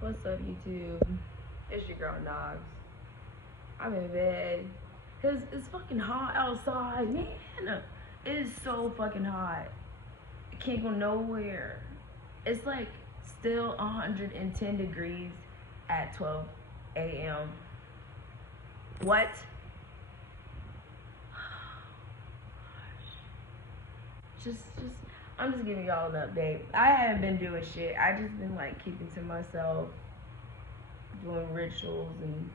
What's up, YouTube? It's your girl, Nogs. I'm in bed. Because it's fucking hot outside, man. It is so fucking hot. I can't go nowhere. It's like still 110 degrees at 12 a.m. What? Just, I'm just giving y'all an update. I haven't been doing shit. I just been like keeping to myself, doing rituals and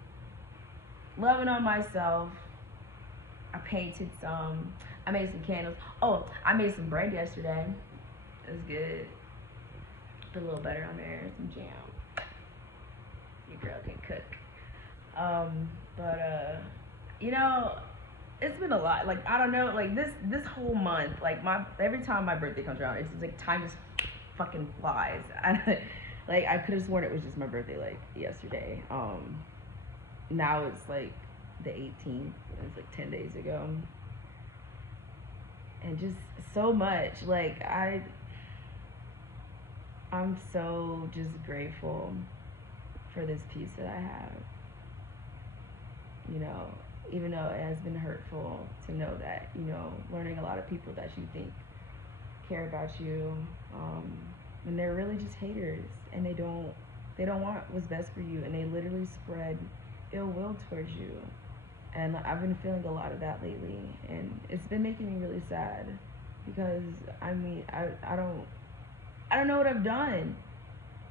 loving on myself. I painted some. I made some candles. Oh, I made some bread yesterday. It was good. Put a little butter on there, some jam. Your girl can cook. You know, it's been a lot. Like, I don't know, like this whole month, like every time my birthday comes around, it's just like time just fucking flies. Like I could have sworn it was just my birthday like yesterday. Now it's like the 18th. It's like 10 days ago. And just so much. Like I'm so just grateful for this peace that I have. You know, even though it has been hurtful to know that, you know, learning a lot of people that you think care about you, and they're really just haters, and they don't want what's best for you, and they literally spread ill will towards you. And I've been feeling a lot of that lately, and it's been making me really sad because I mean I don't know what I've done.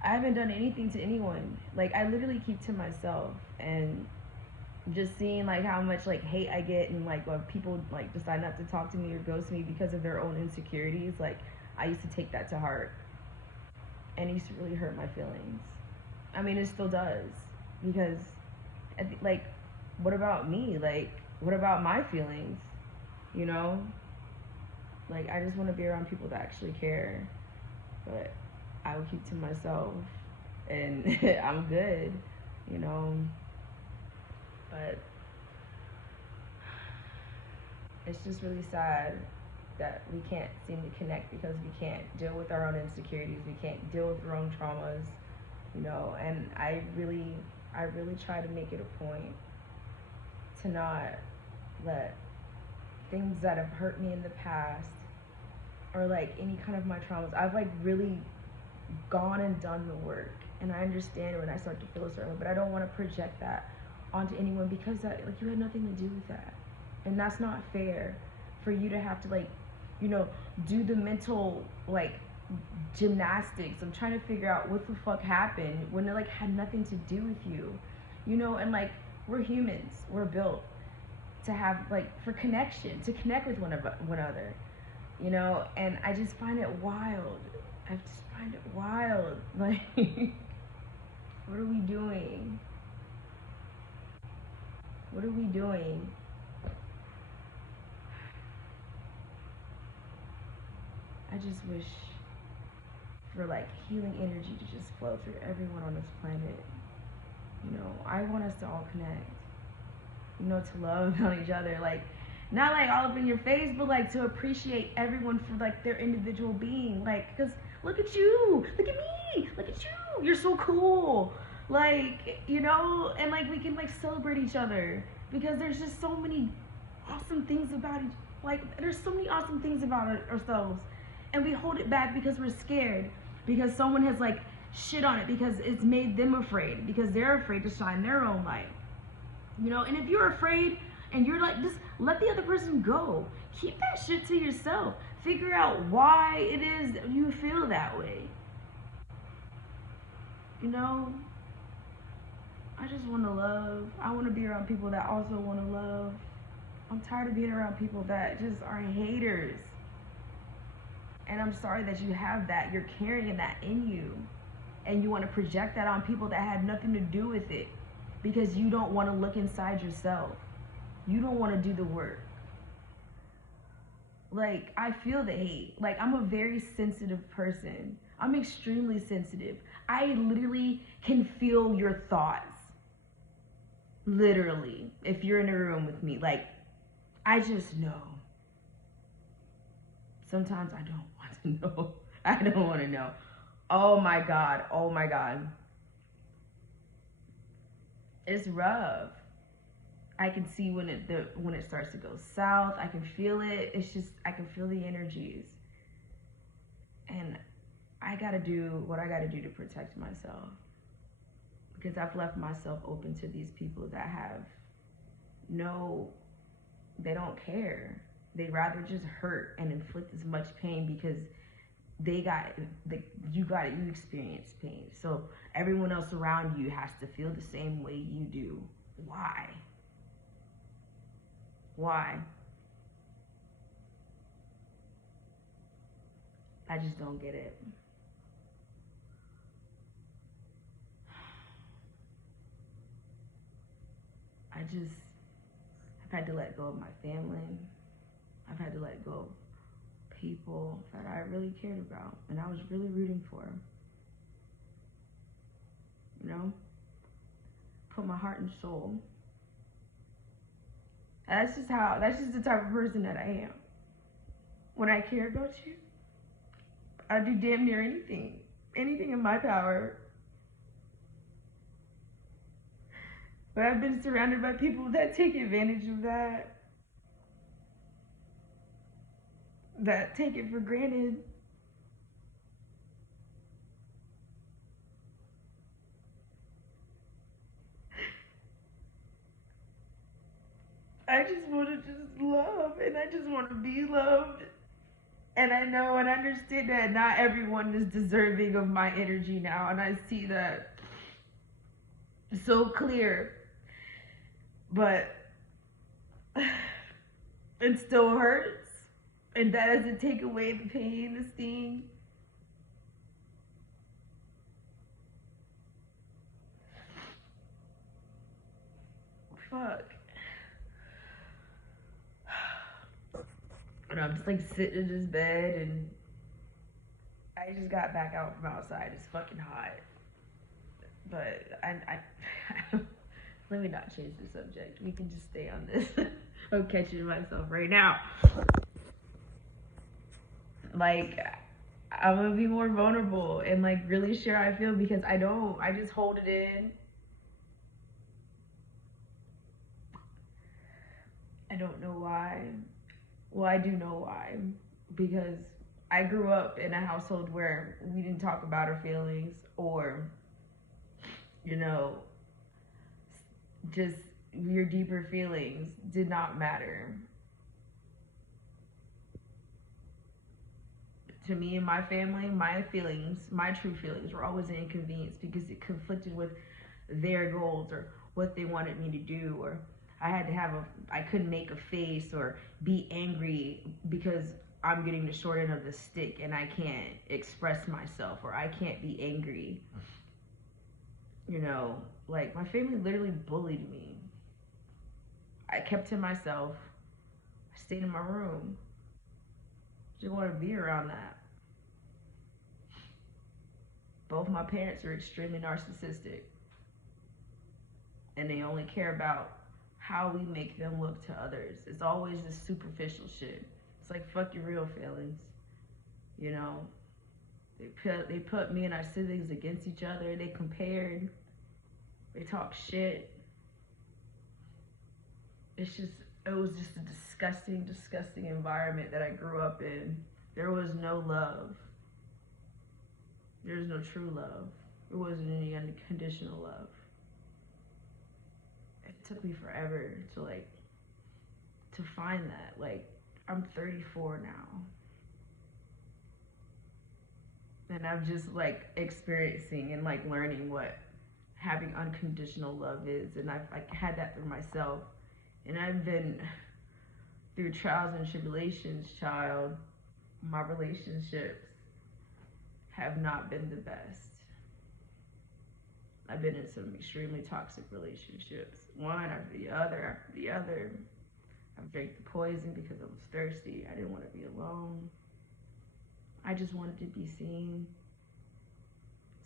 I haven't done anything to anyone. Like, I literally keep to myself, and just seeing like how much like hate I get, and like when people like decide not to talk to me or ghost me because of their own insecurities, like I used to take that to heart, and it used to really hurt my feelings. I mean, it still does, because like, what about me? Like, what about my feelings? You know, like I just want to be around people that actually care, but I will keep to myself, and I'm good, you know. But it's just really sad that we can't seem to connect because we can't deal with our own insecurities. We can't deal with our own traumas, you know. And I really try to make it a point to not let things that have hurt me in the past, or like any kind of my traumas, I've like really gone and done the work, and I understand when I start to feel a certain way, but I don't want to project that onto anyone, because that, like, you had nothing to do with that, and that's not fair for you to have to, like, you know, do the mental like gymnastics of trying to figure out what the fuck happened when it like had nothing to do with you, you know. And like, we're humans, we're built to have like for connection, to connect with one another, you know. And I just find it wild. I just find it wild. Like, what are we doing? What are we doing? I just wish for like healing energy to just flow through everyone on this planet. You know, I want us to all connect. You know, to love on each other. Like, not like all up in your face, but like to appreciate everyone for like their individual being. Like, because look at you, look at me, look at you, you're so cool. Like, you know, and like we can like celebrate each other, because there's just so many awesome things about each, like there's so many awesome things about ourselves, and we hold it back because we're scared, because someone has like shit on it, because it's made them afraid, because they're afraid to shine their own light. You know, and if you're afraid and you're like, just let the other person go. Keep that shit to yourself. Figure out why it is you feel that way. You know, I just want to love. I want to be around people that also want to love. I'm tired of being around people that just are haters. And I'm sorry that you have that. You're carrying that in you. And you want to project that on people that had nothing to do with it, because you don't want to look inside yourself. You don't want to do the work. Like, I feel the hate. Like, I'm a very sensitive person. I'm extremely sensitive. I literally can feel your thoughts. Literally. If you're in a room with me. Like, I just know. Sometimes I don't want to know. I don't want to know. Oh my God. Oh my God. It's rough. I can see when it starts to go south. I can feel it. It's just, I can feel the energies, and I gotta do what I gotta do to protect myself, because I've left myself open to these people that have no, they don't care. They'd rather just hurt and inflict as much pain because they got you experience pain. So everyone else around you has to feel the same way you do. Why? Why? I just don't get it. I've had to let go of my family. I've had to let go of people that I really cared about and I was really rooting for. You know? Put my heart and soul. That's just the type of person that I am. When I care about you, I do damn near anything in my power. But I've been surrounded by people that take advantage of that take it for granted. I just want to just love, and I just want to be loved. And I know and understand that not everyone is deserving of my energy now, and I see that so clear. But it still hurts, and that doesn't take away the pain, the sting. Fuck. And I'm just like sitting in this bed, and I just got back out from outside. It's fucking hot. But I let me not change the subject. We can just stay on this. I'm catching myself right now. Like, I'm gonna be more vulnerable and like really share how I feel, because I just hold it in. I don't know why. Well, I do know why. Because I grew up in a household where we didn't talk about our feelings, or, you know, just your deeper feelings did not matter. To me and my family, my feelings, my true feelings were always an inconvenience because it conflicted with their goals or what they wanted me to do, or I couldn't make a face or be angry because I'm getting the short end of the stick and I can't express myself, or I can't be angry. You know, like my family literally bullied me. I kept to myself. I stayed in my room. Didn't want to be around that. Both my parents are extremely narcissistic, and they only care about how we make them look to others. It's always this superficial shit. It's like, fuck your real feelings. You know, they put me and our siblings against each other. They compared. They talk shit. It was just a disgusting, disgusting environment that I grew up in. There was no love. There was no true love. There wasn't any unconditional love. It took me forever to find that. Like, I'm 34 now. And I'm just like experiencing and like learning what having unconditional love is. And I've like had that for myself. And I've been through trials and tribulations, child. My relationships have not been the best. I've been in some extremely toxic relationships. One after the other after the other. I've drank the poison because I was thirsty. I didn't want to be alone. I just wanted to be seen.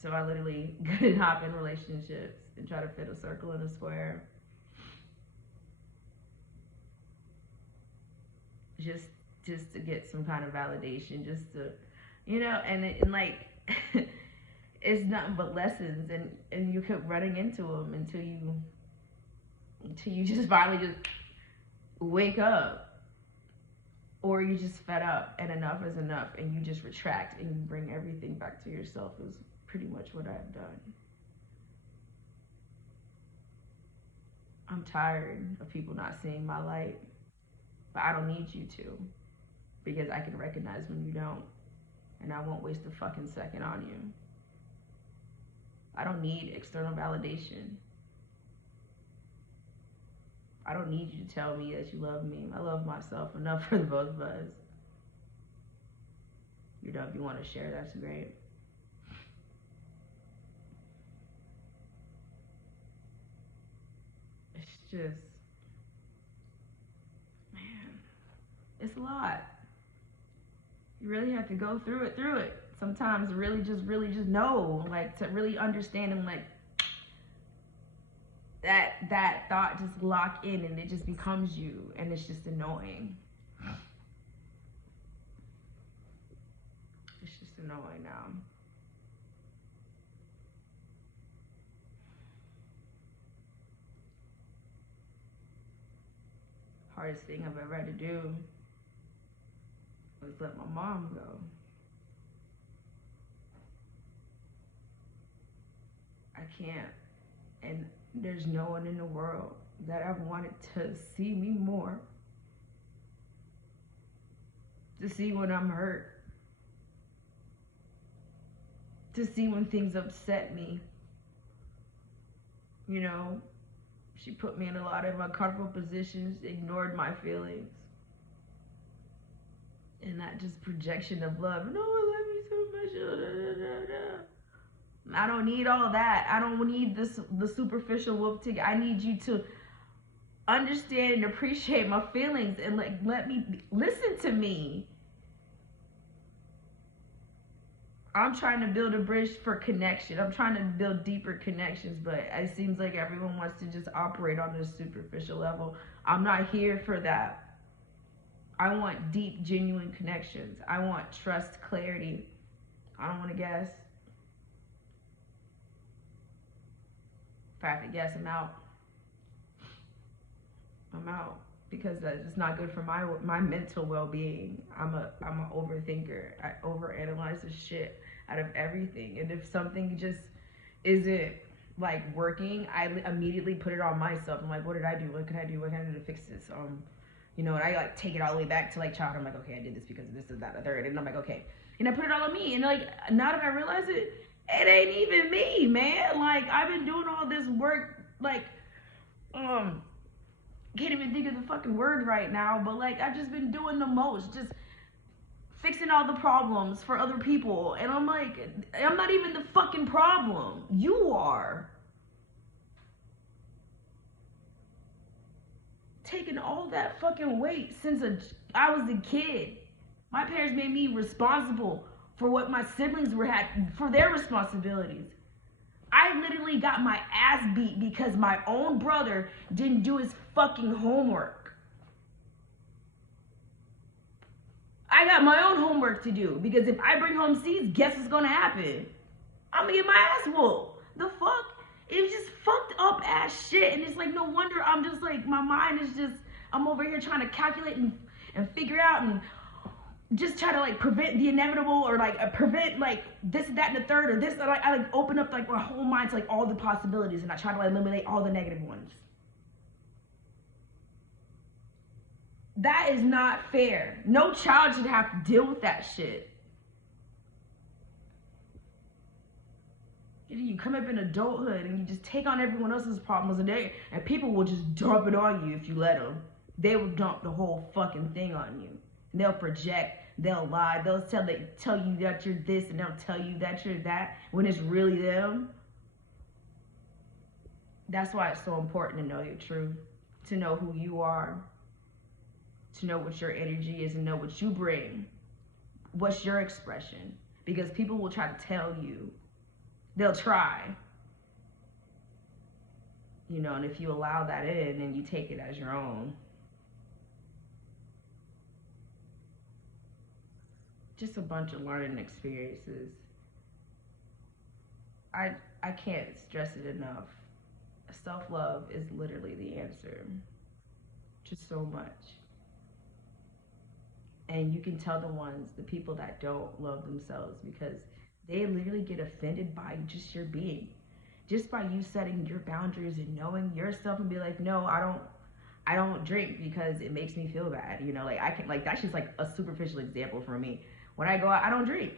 So I literally could hop in relationships and try to fit a circle in a square. Just to get some kind of validation, just to, you know, and like, it's nothing but lessons, and you kept running into them until you till you just finally just wake up, or you just fed up and enough is enough and you just retract and you bring everything back to yourself is pretty much what I've done. I'm tired of people not seeing my light, but I don't need you to, because I can recognize when you don't, and I won't waste a fucking second on you. I don't need external validation. I don't need you to tell me that you love me. I love myself enough for the both of us. You know, if you want to share, that's great. It's just, man, it's a lot. You really have to go through it. Sometimes really just know, like, to really understand and like that thought just lock in and it just becomes you, and it's just annoying. It's just annoying now. Hardest thing I've ever had to do was let my mom go. I can't. And there's no one in the world that I've wanted to see me more. To see when I'm hurt. To see when things upset me. You know, she put me in a lot of uncomfortable positions, ignored my feelings. And that just projection of love. No, I love you so much. I don't need all that. I don't need the superficial whoop ticket. I need you to understand and appreciate my feelings and like let me listen to me. I'm trying to build a bridge for connection. I'm trying to build deeper connections, but it seems like everyone wants to just operate on this superficial level. I'm not here for that. I want deep, genuine connections. I want trust, clarity. I don't want to guess. If I have to guess, I'm out. I'm out, because it's not good for my mental well-being. I'm a overthinker. I overanalyze the shit out of everything, and if something just isn't like working, I immediately put it on myself. I'm like, what did I do? What can I do? What can I do to fix this? You know, and I like take it all the way back to like childhood. I'm like, okay, I did this because of this, and that, and third, and I'm like, okay, and I put it all on me, and like now that I realize it, it ain't even me, man. Like, I've been doing all this work, like, can't even think of the fucking word right now, but like, I've just been doing the most, just fixing all the problems for other people, and I'm like, I'm not even the fucking problem. You are. Taking all that fucking weight since I was a kid. My parents made me responsible for what my siblings had for their responsibilities. I literally got my ass beat because my own brother didn't do his fucking homework. I got my own homework to do, because if I bring home C's, guess what's gonna happen? I'm gonna get my ass whooped. The fuck? It was just fucked up ass shit, and it's like, no wonder I'm just like, my mind is just, I'm over here trying to calculate and figure out and just try to like prevent the inevitable, or like prevent like this, that, and the third, or this. I like open up like my whole mind to like all the possibilities, and I try to like eliminate all the negative ones. That is not fair. No child should have to deal with that shit. You come up in adulthood and you just take on everyone else's problems, and people will just dump it on you if you let them. They will dump the whole fucking thing on you. They'll project, they'll lie, they'll tell you that you're this, and they'll tell you that you're that, when it's really them. That's why it's so important to know your truth, to know who you are, to know what your energy is, and know what you bring. What's your expression? Because people will try to tell you. They'll try. You know, and if you allow that in and you take it as your own, just a bunch of learning experiences. I can't stress it enough. self-love is literally the answer to so much. And you can tell the people that don't love themselves, because they literally get offended by just your being, just by you setting your boundaries and knowing yourself and be like, no, I don't drink because it makes me feel bad. You know, like I can, like, that's just like a superficial example for me. When I go out, I don't drink.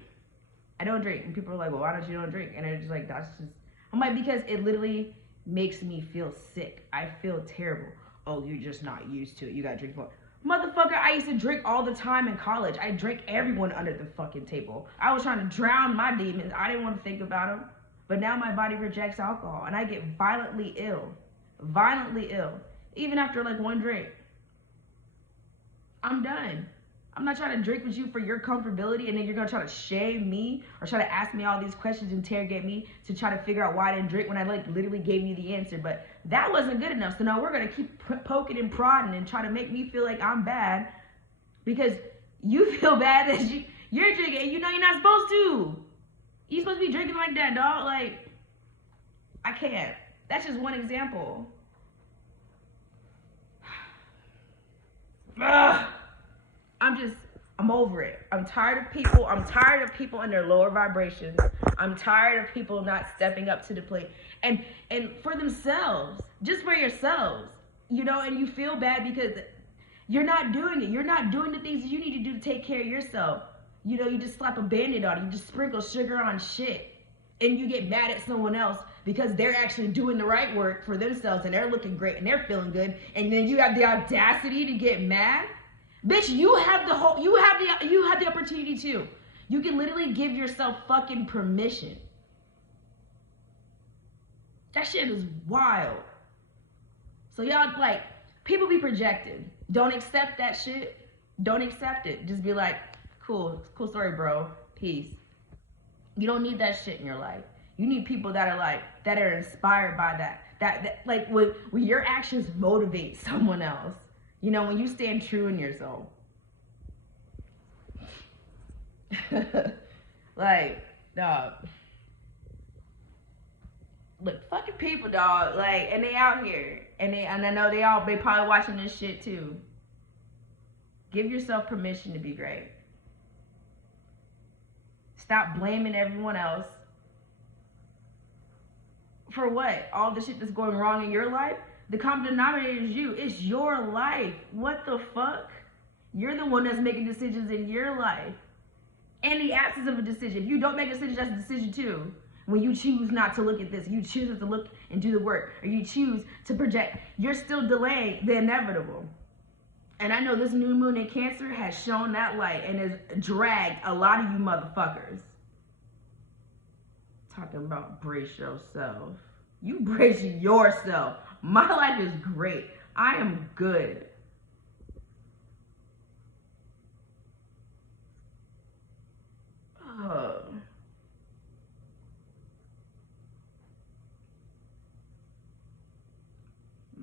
And people are like, well, why don't you don't drink? And it's just like, that's just, I'm like, because it literally makes me feel sick. I feel terrible. Oh, you're just not used to it. You gotta drink more. Motherfucker, I used to drink all the time in college. I drank everyone under the fucking table. I was trying to drown my demons. I didn't want to think about them. But now my body rejects alcohol and I get violently ill. Violently ill. Even after like one drink. I'm done. I'm not trying to drink with you for your comfortability and then you're going to try to shame me or try to ask me all these questions, interrogate me to try to figure out why I didn't drink when I like literally gave you the answer. But that wasn't good enough. So now we're going to keep poking and prodding and try to make me feel like I'm bad because you feel bad that you're drinking and you know you're not supposed to. You're supposed to be drinking like that, dog. Like, I can't. That's just one example. Ugh. I'm over it. I'm tired of people. I'm tired of people in their lower vibrations. I'm tired of people not stepping up to the plate and for themselves, just for yourselves, you know, and you feel bad because you're not doing it. You're not doing the things you need to do to take care of yourself. You know, you just slap a Band-Aid on it. You just sprinkle sugar on shit and you get mad at someone else because they're actually doing the right work for themselves and they're looking great and they're feeling good. And then you have the audacity to get mad. Bitch, you have the opportunity too. You can literally give yourself fucking permission. That shit is wild. So y'all, like, people be projected. Don't accept that shit. Don't accept it. Just be like, cool story, bro. Peace. You don't need that shit in your life. You need people that are inspired by that. That like when your actions motivate someone else. You know, when you stand true in yourself. Like, dog. Look, fucking people, dog. Like, and they out here. And I know they probably watching this shit too. Give yourself permission to be great. Stop blaming everyone else. For what? All the shit that's going wrong in your life? The common denominator is you. It's your life. What the fuck? You're the one that's making decisions in your life. And the absence of a decision. If you don't make a decision, that's a decision too. When you choose not to look at this, you choose to look and do the work, or you choose to project, you're still delaying the inevitable. And I know this new moon in Cancer has shown that light and has dragged a lot of you motherfuckers. Talking about brace yourself. You brace yourself. My life is great. I am good. Oh.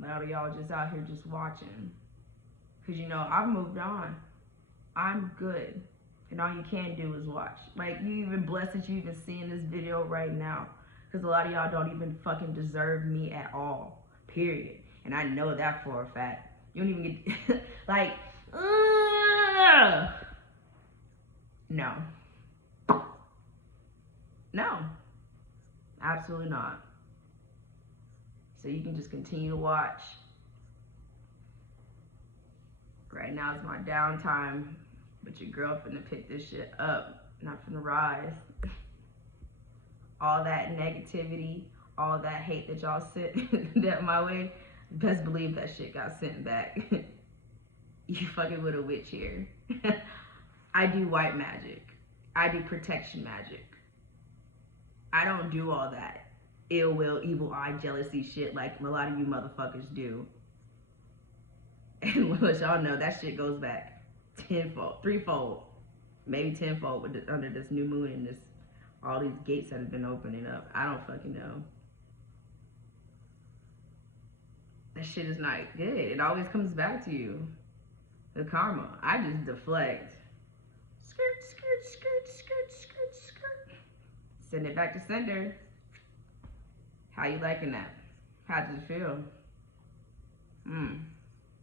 A lot of y'all just out here just watching. Because, you know, I've moved on. I'm good. And all you can do is watch. Like, you even blessed that you even seeing this video right now. Because a lot of y'all don't even fucking deserve me at all. Period. And I know that for a fact. You don't even get, like, no. No. Absolutely not. So you can just continue to watch. Right now is my downtime. But your girl finna pick this shit up. Not finna rise. All that negativity, all that hate that y'all sent that my way, best believe that shit got sent back. You fucking with a witch here. I do white magic. I do protection magic. I don't do all that ill will, evil eye, jealousy shit like a lot of you motherfuckers do. And let y'all know that shit goes back tenfold, threefold, maybe tenfold with under this new moon and this all these gates that have been opening up. I don't fucking know. That shit is not good. It always comes back to you. The karma. I just deflect. Skirt, skirt, skirt, skirt, skirt, skirt. Send it back to sender. How you liking that? How does it feel?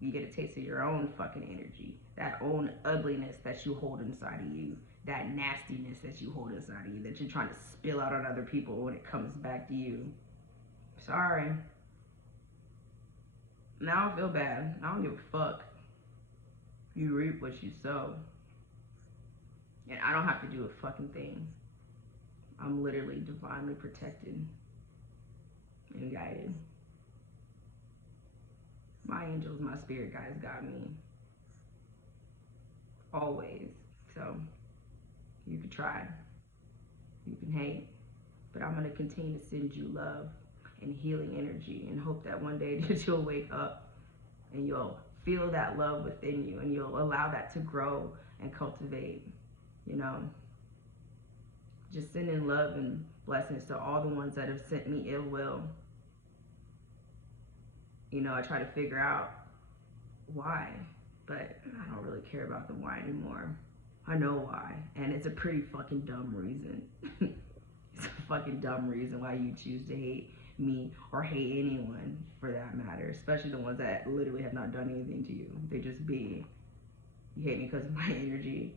You get a taste of your own fucking energy, that own ugliness that you hold inside of you, that nastiness that you hold inside of you, that you're trying to spill out on other people when it comes back to you. Sorry. Now I feel bad. I don't give a fuck. You reap what you sow. And I don't have to do a fucking thing. I'm literally divinely protected and guided. My angels, my spirit guides got me. Always. So, you can try. You can hate. But I'm going to continue to send you love and healing energy and hope that one day that you'll wake up and you'll feel that love within you and you'll allow that to grow and cultivate, you know. Just sending love and blessings to all the ones that have sent me ill will. You know, I try to figure out why, but I don't really care about the why anymore. I know why, and it's a pretty fucking dumb reason. It's a fucking dumb reason why you choose to hate me or hate anyone for that matter, especially the ones that literally have not done anything to you. They just be. You hate me because of my energy.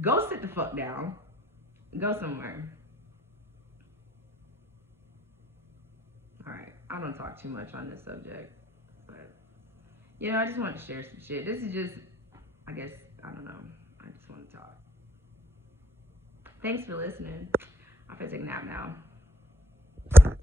Go sit the fuck down. Go somewhere. Alright, I don't talk too much on this subject, but, you know, I just want to share some shit. This is just, I guess, I don't know. I just want to talk. Thanks for listening. I'm gonna take a nap now.